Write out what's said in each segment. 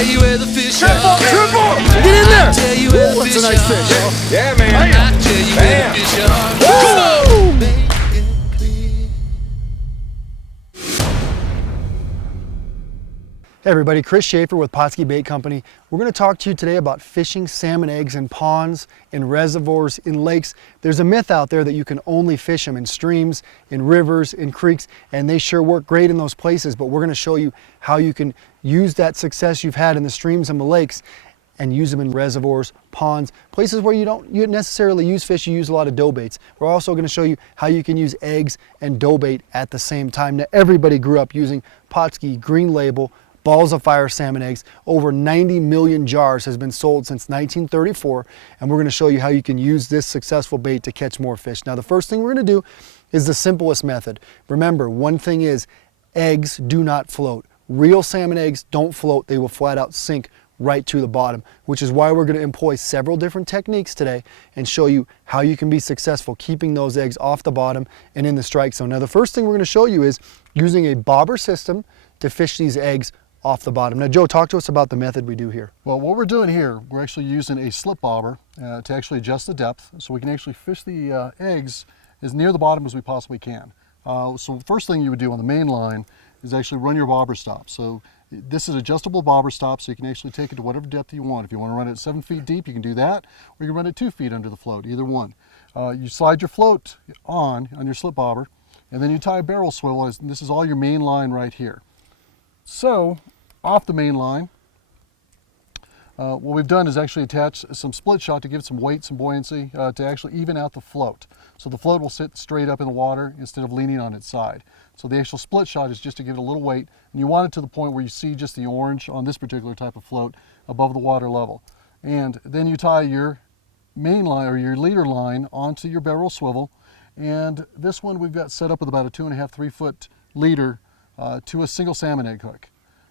tell you where the fish are. Triple! Get in there! Tell you where the That's a fish nice are. fish. Yeah, man. I tell you where the fish are. Woo! Make it clear. Hey everybody, Chris Schaefer with Pautzke Bait Company. We're going to talk to you today about fishing salmon eggs in ponds, in reservoirs, in lakes. There's a myth out there that you can only fish them in streams, in rivers, in creeks, and they sure work great in those places, but we're going to show you how you can use that success you've had in the streams and the lakes and use them in reservoirs, ponds, places where you don't necessarily use fish, you use a lot of dough baits. We're also going to show you how you can use eggs and dough bait at the same time. Now everybody grew up using Pautzke Green Label Balls O Fire salmon eggs. Over 90 million jars has been sold since 1934, and we're going to show you how you can use this successful bait to catch more fish. Now the first thing we're going to do is the simplest method. Remember, one thing is eggs do not float. Real salmon eggs don't float. They will flat out sink right to the bottom, which is why we're going to employ several different techniques today and show you how you can be successful keeping those eggs off the bottom and in the strike zone. Now the first thing we're going to show you is using a bobber system to fish these eggs off the bottom. Now Joe, talk to us about the method we do here. Well, what we're doing here, we're actually using a slip bobber to actually adjust the depth so we can actually fish the eggs as near the bottom as we possibly can. So first thing you would do on the main line is actually run your bobber stop. So this is adjustable bobber stop, so you can actually take it to whatever depth you want. If you want to run it 7 feet deep, you can do that, or you can run it 2 feet under the float, either one. You slide your float on your slip bobber, and then you tie a barrel swivel, and this is all your main line right here. So, off the main line, what we've done is actually attach some split shot to give it some weight, some buoyancy, to actually even out the float. So the float will sit straight up in the water instead of leaning on its side. So the actual split shot is just to give it a little weight, and you want it to the point where you see just the orange on this particular type of float above the water level. And then you tie your main line or your leader line onto your barrel swivel, and this one we've got set up with about a 2.5, 3 foot leader to a single salmon egg hook.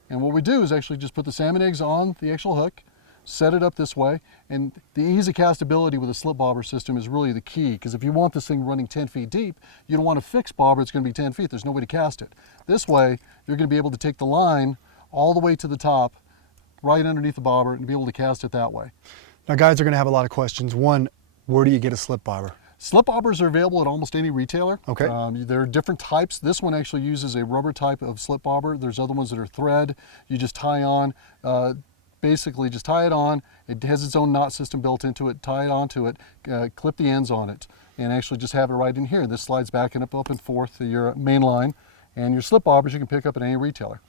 And what we do is actually just put the salmon eggs on the actual hook, set it up this way, and the easy castability with a slip bobber system is really the key, because if you want this thing running 10 feet deep, you don't want a fixed bobber, it's going to be 10 feet, there's no way to cast it. This way, you're going to be able to take the line all the way to the top, right underneath the bobber, and be able to cast it that way. Now guys are going to have a lot of questions. One, where do you get a slip bobber? Slip bobbers are available at almost any retailer. Okay. There are different types. This one actually uses a rubber type of slip bobber. There's other ones that are thread. You just tie on, basically just tie it on. It has its own knot system built into it. Tie it onto it, clip the ends on it, and actually just have it right in here. This slides back and up and forth to your main line. And your slip bobbers you can pick up at any retailer.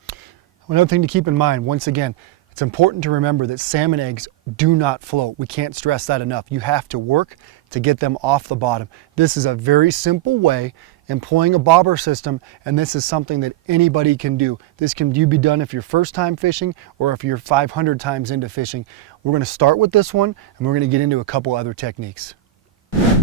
Another thing to keep in mind, once again, it's important to remember that salmon eggs do not float. We can't stress that enough. You have to work to get them off the bottom. This is a very simple way, employing a bobber system, and this is something that anybody can do. This can be done if you're first time fishing or if you're 500 times into fishing. We're going to start with this one, and we're going to get into a couple other techniques.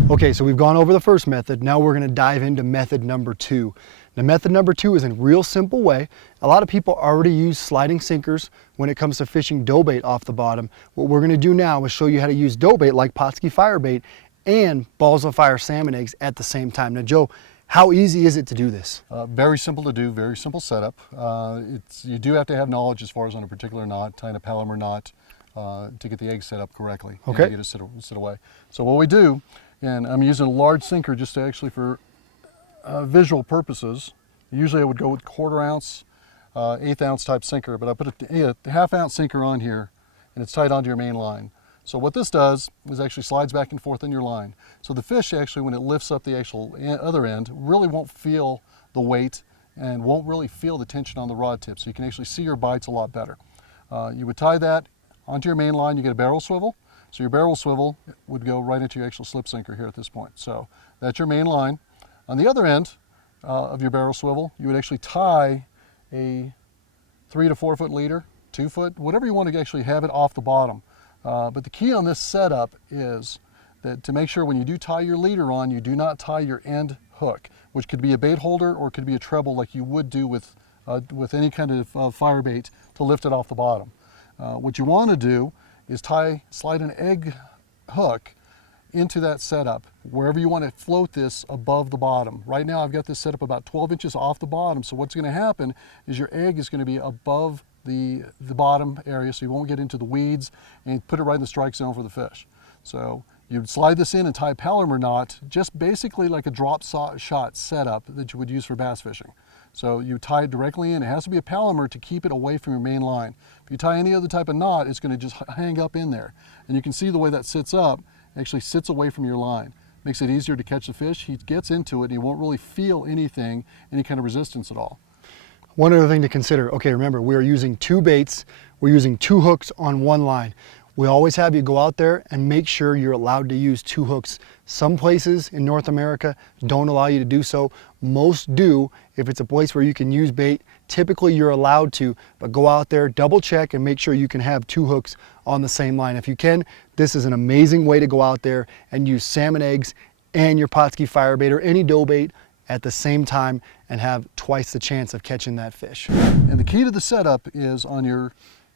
Okay, so we've gone over the first method. Now we're going to dive into method number 2. Now method number 2 is a real simple way. A lot of people already use sliding sinkers when it comes to fishing dough bait off the bottom. What we're going to do now is show you how to use dough bait like Pautzke fire bait and Balls O Fire salmon eggs at the same time. Now Joe, how easy is it to do this? Very simple to do, very simple setup. You do have to have knowledge as far as on a particular knot, tying a Palomar knot to get the egg set up correctly. Okay. And get it sit away. So what we do, and I'm using a large sinker just to actually for visual purposes. Usually I would go with 1/4 ounce, 1/8 ounce type sinker, but I put a 1/2 ounce sinker on here and it's tied onto your main line. So what this does is actually slides back and forth in your line. So the fish actually, when it lifts up the actual other end, really won't feel the weight and won't really feel the tension on the rod tip. So you can actually see your bites a lot better. You would tie that onto your main line. You get a barrel swivel. So your barrel swivel would go right into your actual slip sinker here at this point. So that's your main line. On the other end of your barrel swivel, you would actually tie a 3 to 4 foot leader, 2 foot, whatever you want to actually have it off the bottom. But the key on this setup is that to make sure when you do tie your leader on, you do not tie your end hook, which could be a bait holder or it could be a treble like you would do with any kind of fire bait to lift it off the bottom. What you want to do is slide an egg hook into that setup, wherever you want to float this above the bottom. Right now I've got this set up about 12 inches off the bottom, so what's going to happen is your egg is going to be above the bottom area so you won't get into the weeds, and put it right in the strike zone for the fish. So you'd slide this in and tie a Palomar knot, just basically like a drop shot setup that you would use for bass fishing. So you tie it directly in. It has to be a Palomar to keep it away from your main line. If you tie any other type of knot, it's going to just hang up in there. And you can see the way that sits up, actually sits away from your line. Makes it easier to catch the fish. He gets into it and he won't really feel anything, any kind of resistance at all. One other thing to consider, okay, remember, we are using 2 baits, we're using 2 hooks on 1 line. We always have you go out there and make sure you're allowed to use 2 hooks. Some places in North America don't allow you to do so. Most do. If it's a place where you can use bait, typically you're allowed to, but go out there, double check and make sure you can have 2 hooks on the same line. If you can, this is an amazing way to go out there and use salmon eggs and your Pautzke fire bait or any dough bait at the same time and have twice the chance of catching that fish. And the key to the setup is on your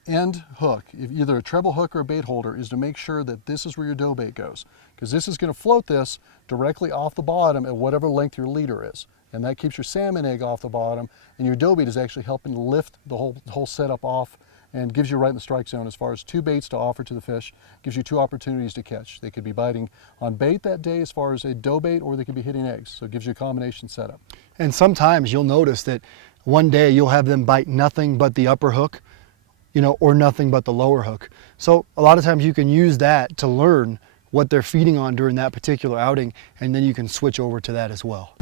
end hook, if either a treble hook or a bait holder, is to make sure that this is where your dough bait goes, because this is going to float this directly off the bottom at whatever length your leader is, and that keeps your salmon egg off the bottom, and your dough bait is actually helping to lift the whole setup off and gives you right in the strike zone as far as 2 baits to offer to the fish. Gives you 2 opportunities to catch. They could be biting on bait that day as far as a dough bait, or they could be hitting eggs, so it gives you a combination setup. And sometimes you'll notice that one day you'll have them bite nothing but the upper hook, you know, or nothing but the lower hook. So a lot of times you can use that to learn what they're feeding on during that particular outing, and then you can switch over to that as well.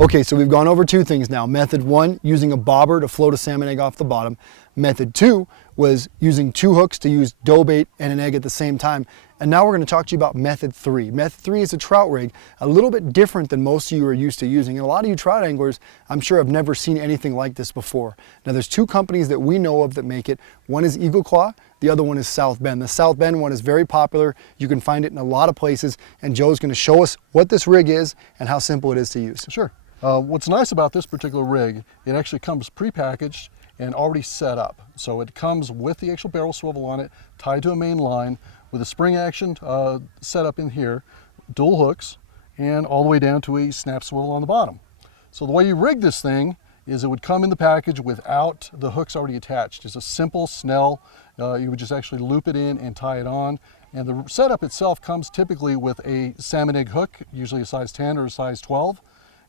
Okay, so we've gone over 2 things now. Method 1, using a bobber to float a salmon egg off the bottom. Method 2 was using 2 hooks to use dough bait and an egg at the same time. And now we're going to talk to you about method 3. Method 3 is a trout rig, a little bit different than most of you are used to using. And a lot of you trout anglers, I'm sure, have never seen anything like this before. Now there's 2 companies that we know of that make it. One is Eagle Claw, the other one is South Bend. The South Bend one is very popular. You can find it in a lot of places. And Joe's going to show us what this rig is and how simple it is to use. Sure. What's nice about this particular rig, it actually comes pre-packaged and already set up. So it comes with the actual barrel swivel on it, tied to a main line, with a spring action setup in here, dual hooks, and all the way down to a snap swivel on the bottom. So the way you rig this thing is it would come in the package without the hooks already attached. It's a simple snell. You would just actually loop it in and tie it on. And the setup itself comes typically with a salmon egg hook, usually a size 10 or a size 12.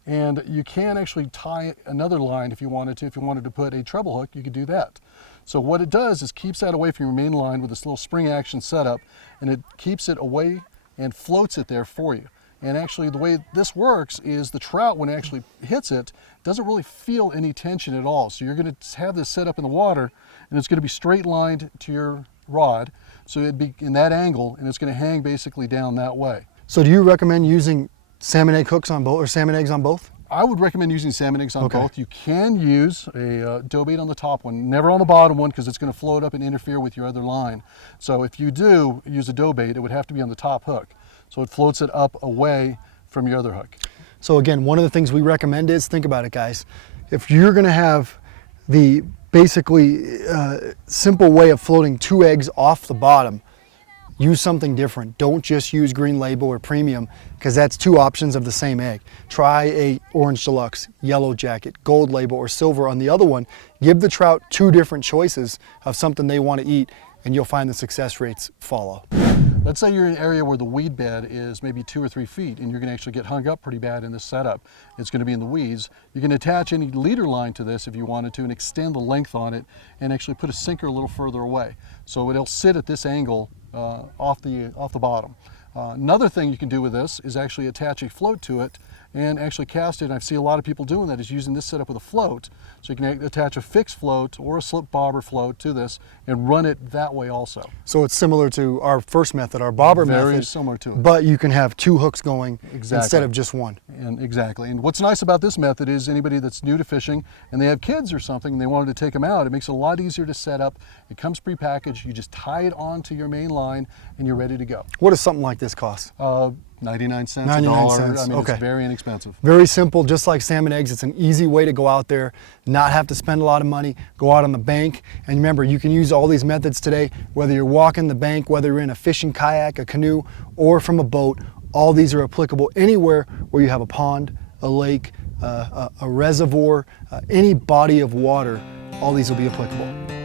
And you can actually tie another line if you wanted to. If you wanted to put a treble hook, you could do that. So what it does is keeps that away from your main line with this little spring action setup, and it keeps it away and floats it there for you. And actually the way this works is the trout, when it actually hits it, doesn't really feel any tension at all. So you're going to have this set up in the water, and it's going to be straight lined to your rod. So it'd be in that angle, and it's going to hang basically down that way. So do you recommend using salmon egg hooks on both, or salmon eggs on both? I would recommend using salmon eggs on both. You can use a dough bait on the top one, never on the bottom one, because it's going to float up and interfere with your other line. So if you do use a dough bait, it would have to be on the top hook. So it floats it up away from your other hook. So again, one of the things we recommend is, think about it guys, if you're going to have the basically simple way of floating 2 eggs off the bottom, use something different. Don't just use green label or premium, because that's 2 options of the same egg. Try a orange deluxe, yellow jacket, gold label, or silver on the other one. Give the trout 2 different choices of something they want to eat, and you'll find the success rates follow. Let's say you're in an area where the weed bed is maybe 2 or 3 feet, and you're going to actually get hung up pretty bad in this setup. It's going to be in the weeds. You can attach any leader line to this if you wanted to and extend the length on it and actually put a sinker a little further away. So it'll sit at this angle off the bottom. Another thing you can do with this is actually attach a float to it and actually cast it. And I see a lot of people doing that, is using this setup with a float. So you can attach a fixed float or a slip bobber float to this and run it that way also. So it's similar to our first method, our bobber method. Very similar to it. But you can have 2 hooks going Exactly. instead of just 1. And exactly. And what's nice about this method is anybody that's new to fishing and they have kids or something and they wanted to take them out, it makes it a lot easier to set up. It comes pre-packaged. You just tie it onto your main line and you're ready to go. What does something like this cost? 99 cents, 99 $1. cents. I mean, Okay. It's very inexpensive. Very simple, just like salmon eggs. It's an easy way to go out there, not have to spend a lot of money, go out on the bank. And remember, you can use all these methods today, whether you're walking the bank, whether you're in a fishing kayak, a canoe, or from a boat. All these are applicable anywhere where you have a pond, a lake, a reservoir, any body of water. All these will be applicable.